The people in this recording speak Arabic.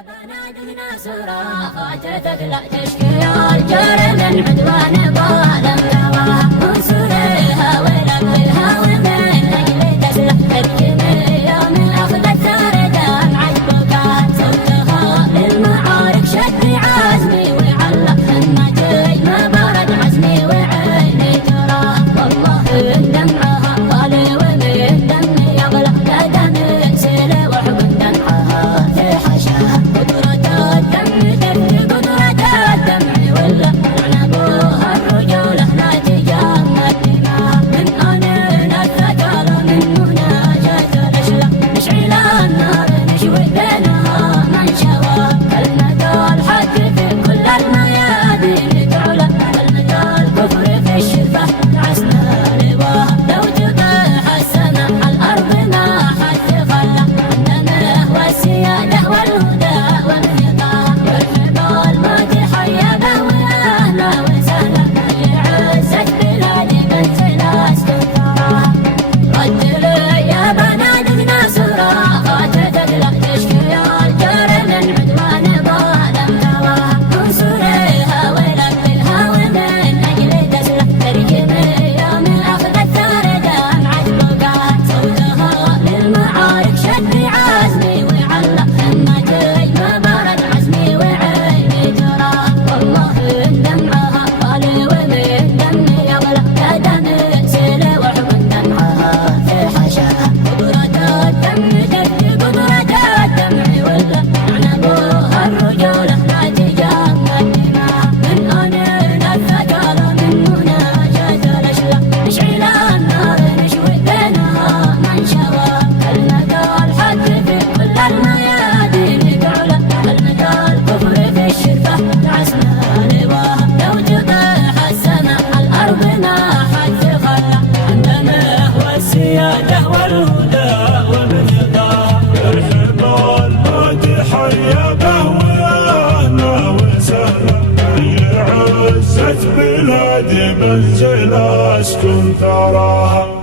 بنادقنا صراخات تطلع تشكي الجار من عدوان ظالم نواها منصورها ولقلها ومن اجل تسلح تركم يوم اخذت ثار دم عجبك صوتها للمعارك شد عزمي وعلق النتيج ما برد عزمي وعيني ترى والله من دمعها طالي ومن دمي يغلق لا دم يسيل وحب دمعها في حشاها بلادي منزل اسكن ثراها.